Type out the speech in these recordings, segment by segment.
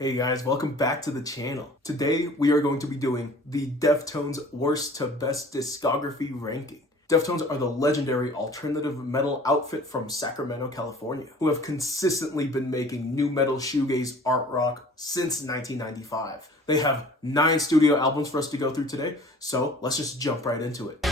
Hey guys, welcome back to the channel. Today we are going to be doing the Deftones worst to best discography ranking. Deftones are the legendary alternative metal outfit from Sacramento, California, who have consistently been making new metal shoegaze art rock since 1995. They have 9 studio albums for us to go through today, so let's just jump right into it.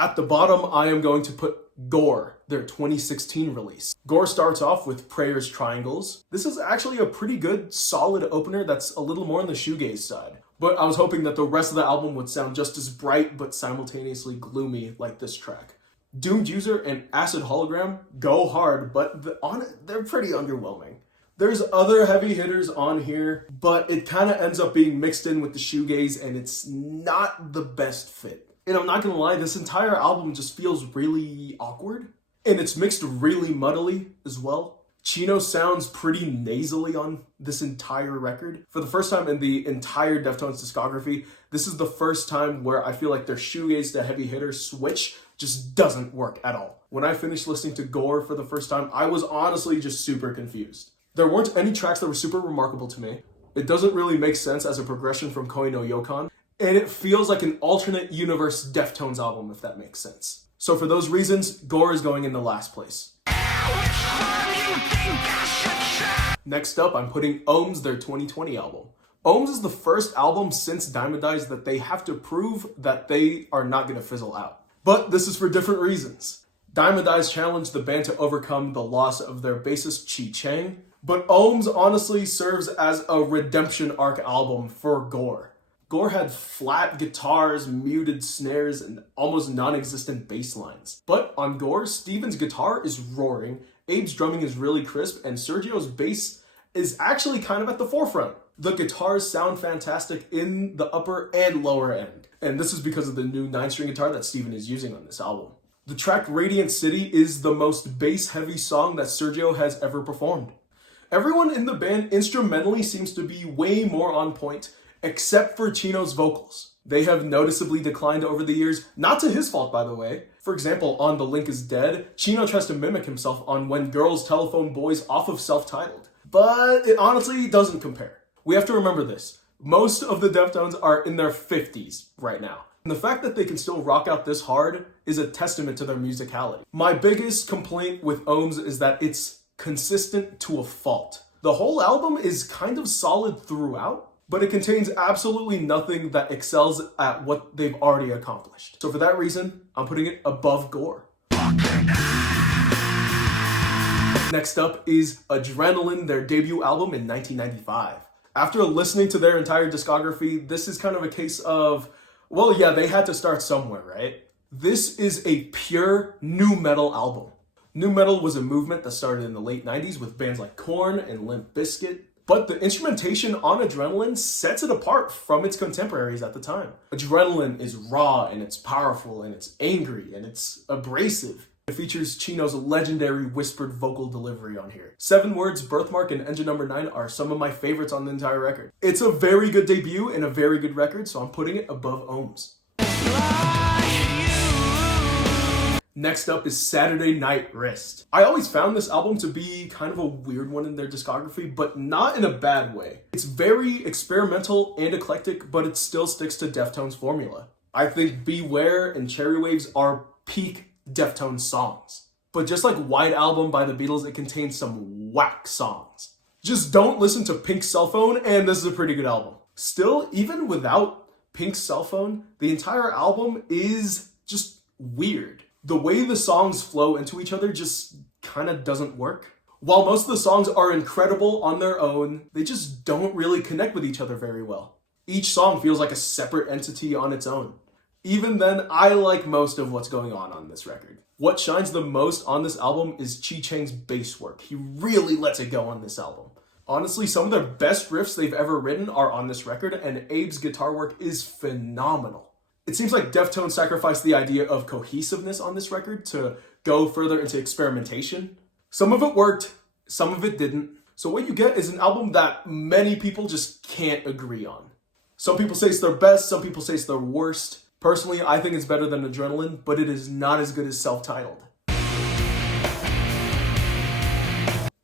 At the bottom, I am going to put Gore, their 2016 release. Gore starts off with Prayers Triangles. This is actually a pretty good, solid opener that's a little more on the shoegaze side. But I was hoping that the rest of the album would sound just as bright but simultaneously gloomy like this track. Doomed User and Acid Hologram go hard, but they're pretty underwhelming. There's other heavy hitters on here, but it kind of ends up being mixed in with the shoegaze and it's not the best fit. And I'm not gonna lie, this entire album just feels really awkward. And it's mixed really muddily as well. Chino sounds pretty nasally on this entire record. For the first time in the entire Deftones discography, this is the first time where I feel like their shoegaze to heavy hitter switch just doesn't work at all. When I finished listening to Gore for the first time, I was honestly just super confused. There weren't any tracks that were super remarkable to me. It doesn't really make sense as a progression from Coo Yokan. And it feels like an alternate universe Deftones album, if that makes sense. So for those reasons, Gore is going in the last place. Next up, I'm putting Ohms, their 2020 album. Ohms is the first album since Diamondize that they have to prove that they are not going to fizzle out. But this is for different reasons. Diamondize challenged the band to overcome the loss of their bassist Chi Chang, but Ohms honestly serves as a redemption arc album for Gore. Gore had flat guitars, muted snares, and almost non-existent bass lines. But on Gore, Steven's guitar is roaring, Abe's drumming is really crisp, and Sergio's bass is actually kind of at the forefront. The guitars sound fantastic in the upper and lower end. And this is because of the new 9-string guitar that Steven is using on this album. The track Radiant City is the most bass-heavy song that Sergio has ever performed. Everyone in the band instrumentally seems to be way more on point, except for Chino's vocals. They have noticeably declined over the years, not to his fault, by the way. For example, on The Link is Dead, Chino tries to mimic himself on When Girls Telephone Boys off of Selftitled. But it honestly doesn't compare. We have to remember this. Most of the Deftones are in their 50s right now. And the fact that they can still rock out this hard is a testament to their musicality. My biggest complaint with Ohms is that it's consistent to a fault. The whole album is kind of solid throughout, but it contains absolutely nothing that excels at what they've already accomplished. So for that reason, I'm putting it above Gore. Next up is Adrenaline, their debut album in 1995. After listening to their entire discography, this is kind of a case of, well, yeah, they had to start somewhere, right? This is a pure nu metal album. Nu metal was a movement that started in the late 90s with bands like Korn and Limp Bizkit. But the instrumentation on Adrenaline sets it apart from its contemporaries at the time. Adrenaline is raw and it's powerful and it's angry and it's abrasive. It features Chino's legendary whispered vocal delivery on here. 7 Words, Birthmark, and Engine Number 9 are some of my favorites on the entire record. It's a very good debut and a very good record, so I'm putting it above Ohms. Next up is Saturday Night Wrist. I always found this album to be kind of a weird one in their discography, but not in a bad way. It's very experimental and eclectic, but it still sticks to Deftones' formula. I think Beware and Cherry Waves are peak Deftones songs. But just like White Album by the Beatles, it contains some whack songs. Just don't listen to Pink's Cell Phone, and this is a pretty good album. Still, even without Pink's Cell Phone, the entire album is just weird. The way the songs flow into each other just kind of doesn't work. While most of the songs are incredible on their own, they just don't really connect with each other very well. Each song feels like a separate entity on its own. Even then, I like most of what's going on this record. What shines the most on this album is Chi Chang's bass work. He really lets it go on this album. Honestly, some of their best riffs they've ever written are on this record, and Abe's guitar work is phenomenal. It seems like Deftones sacrificed the idea of cohesiveness on this record to go further into experimentation. Some of it worked, some of it didn't. So what you get is an album that many people just can't agree on. Some people say it's their best, some people say it's their worst. Personally, I think it's better than Adrenaline, but it is not as good as Selftitled.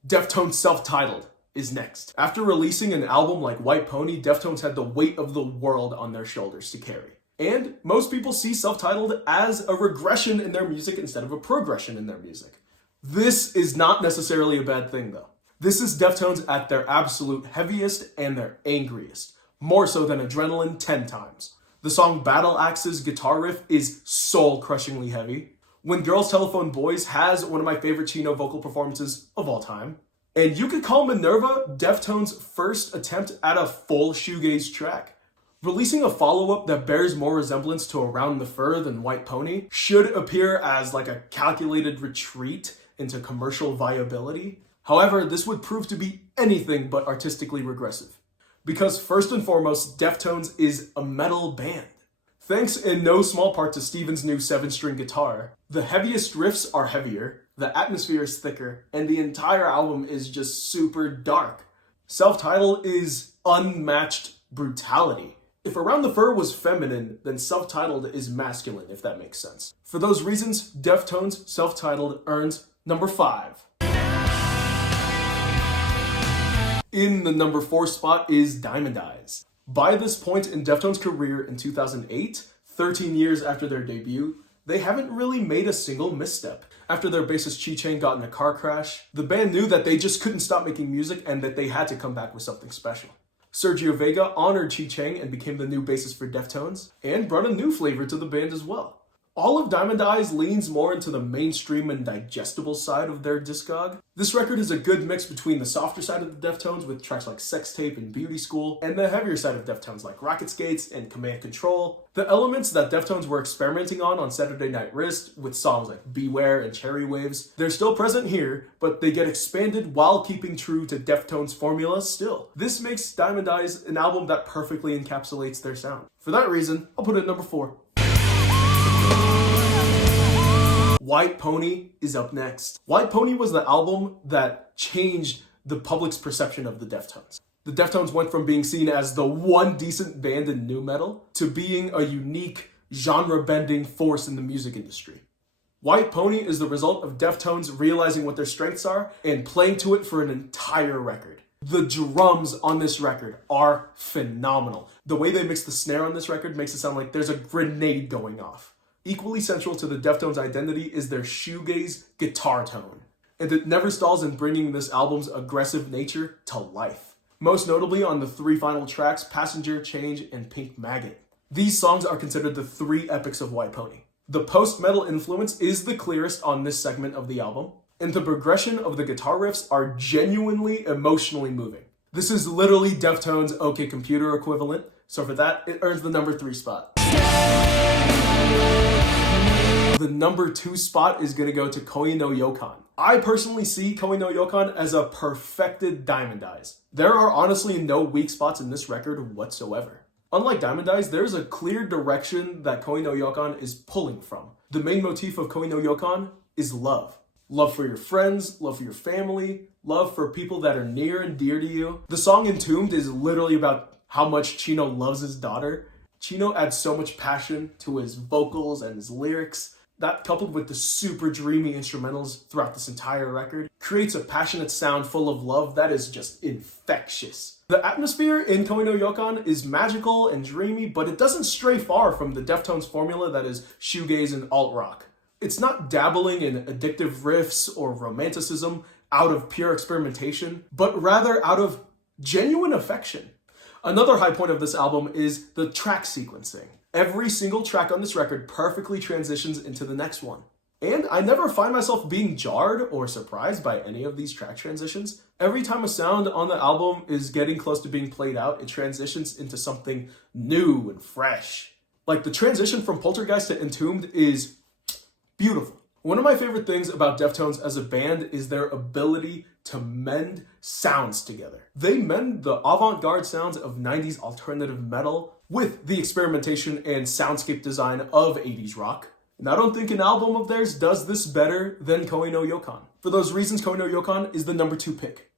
Deftones' Selftitled is next. After releasing an album like White Pony, Deftones had the weight of the world on their shoulders to carry. And most people see Selftitled as a regression in their music instead of a progression in their music. This is not necessarily a bad thing though. This is Deftones at their absolute heaviest and their angriest, more so than Adrenaline 10 times. The song Battle Axe's guitar riff is soul-crushingly heavy. When Girls Telephone Boys has one of my favorite Chino vocal performances of all time. And you could call Minerva Deftones' first attempt at a full shoegaze track. Releasing a follow-up that bears more resemblance to Around the Fur than White Pony should appear as like a calculated retreat into commercial viability. However, this would prove to be anything but artistically regressive. Because first and foremost, Deftones is a metal band. Thanks in no small part to Steven's new 7-string guitar, the heaviest riffs are heavier, the atmosphere is thicker, and the entire album is just super dark. Selftitled is unmatched brutality. If Around the Fur was feminine, then Selftitled is masculine, if that makes sense. For those reasons, Deftones' Selftitled earns number 5. In the number 4 spot is Diamond Eyes. By this point in Deftones' career in 2008, 13 years after their debut, they haven't really made a single misstep. After their bassist Chi Chang got in a car crash, the band knew that they just couldn't stop making music and that they had to come back with something special. Sergio Vega honored Chi Chang and became the new bassist for Deftones, and brought a new flavor to the band as well. All of Diamond Eyes leans more into the mainstream and digestible side of their discog. This record is a good mix between the softer side of the Deftones with tracks like Sex Tape and Beauty School, and the heavier side of Deftones like Rocket Skates and Command Control. The elements that Deftones were experimenting on Saturday Night Wrist with songs like Beware and Cherry Waves, they're still present here, but they get expanded while keeping true to Deftones' formula still. This makes Diamond Eyes an album that perfectly encapsulates their sound. For that reason, I'll put it at number 4. White Pony is up next. White Pony was the album that changed the public's perception of the Deftones. The Deftones went from being seen as the one decent band in nu metal to being a unique, genre-bending force in the music industry. White Pony is the result of Deftones realizing what their strengths are and playing to it for an entire record. The drums on this record are phenomenal. The way they mix the snare on this record makes it sound like there's a grenade going off. Equally central to the Deftones' identity is their shoegaze guitar tone, and it never stalls in bringing this album's aggressive nature to life. Most notably on the 3 final tracks, Passenger, Change, and Pink Maggot. These songs are considered the 3 epics of White Pony. The post-metal influence is the clearest on this segment of the album, and the progression of the guitar riffs are genuinely emotionally moving. This is literally Deftones' OK Computer equivalent, so for that, it earns the number 3 spot. The number 2 spot is going to go to Koi no Yokan. I personally see Koi no Yokan as a perfected Diamond Eyes. There are honestly no weak spots in this record whatsoever. Unlike Diamond Eyes, there's a clear direction that Koi no Yokan is pulling from. The main motif of Koi no Yokan is love. Love for your friends, love for your family, love for people that are near and dear to you. The song Entombed is literally about how much Chino loves his daughter. Chino adds so much passion to his vocals and his lyrics. That, coupled with the super dreamy instrumentals throughout this entire record, creates a passionate sound full of love that is just infectious. The atmosphere in Koi no Yokan is magical and dreamy, but it doesn't stray far from the Deftones formula that is shoegaze and alt-rock. It's not dabbling in addictive riffs or romanticism out of pure experimentation, but rather out of genuine affection. Another high point of this album is the track sequencing. Every single track on this record perfectly transitions into the next one. And I never find myself being jarred or surprised by any of these track transitions. Every time a sound on the album is getting close to being played out, it transitions into something new and fresh. Like the transition from Poltergeist to Entombed is beautiful. One of my favorite things about Deftones as a band is their ability to mend sounds together. They mend the avant-garde sounds of 90s alternative metal with the experimentation and soundscape design of 80s rock. And I don't think an album of theirs does this better than Koi no Yokan. For those reasons, Koi no Yokan is the number 2 pick.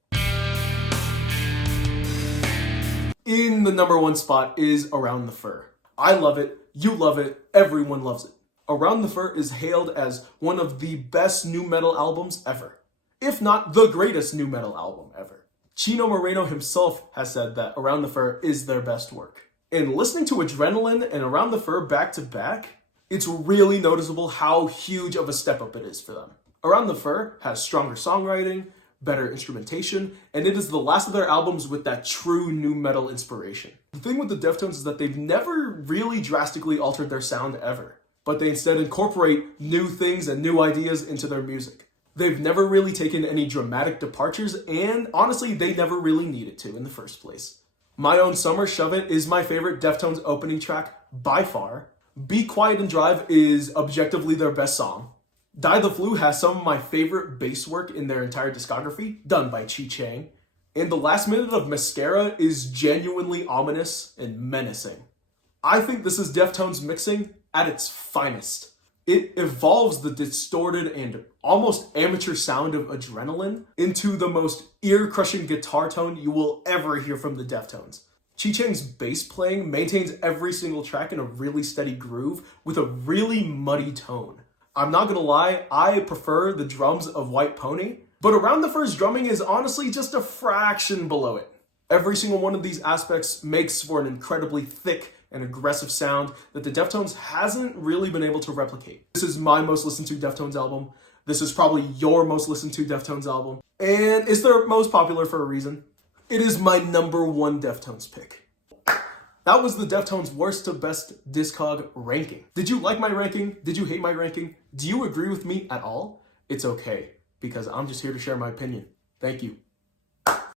In the number 1 spot is Around the Fur. I love it, you love it, everyone loves it. Around the Fur is hailed as one of the best nu metal albums ever. if not the greatest nu metal album ever. Chino Moreno himself has said that Around the Fur is their best work. And listening to Adrenaline and Around the Fur back to back, it's really noticeable how huge of a step up it is for them. Around the Fur has stronger songwriting, better instrumentation, and it is the last of their albums with that true nu metal inspiration. The thing with the Deftones is that they've never really drastically altered their sound ever, but they instead incorporate new things and new ideas into their music. They've never really taken any dramatic departures, and honestly, they never really needed to in the first place. My Own Summer, Shove It is my favorite Deftones opening track by far. Be Quiet and Drive is objectively their best song. Die the Flu has some of my favorite bass work in their entire discography, done by Chi Chang. And the last minute of Mascara is genuinely ominous and menacing. I think this is Deftones mixing at its finest. It evolves the distorted and almost amateur sound of Adrenaline into the most ear-crushing guitar tone you will ever hear from the Deftones. Chi Chang's bass playing maintains every single track in a really steady groove with a really muddy tone. I'm not gonna lie, I prefer the drums of White Pony, but Around the Fur's drumming is honestly just a fraction below it. Every single one of these aspects makes for an incredibly thick and aggressive sound that the Deftones hasn't really been able to replicate. This is my most listened to Deftones album. This is probably your most listened to Deftones album. And it's their most popular for a reason. It is my #1 Deftones pick. That was the Deftones' worst to best discog ranking. Did you like my ranking? Did you hate my ranking? Do you agree with me at all? It's okay, because I'm just here to share my opinion. Thank you.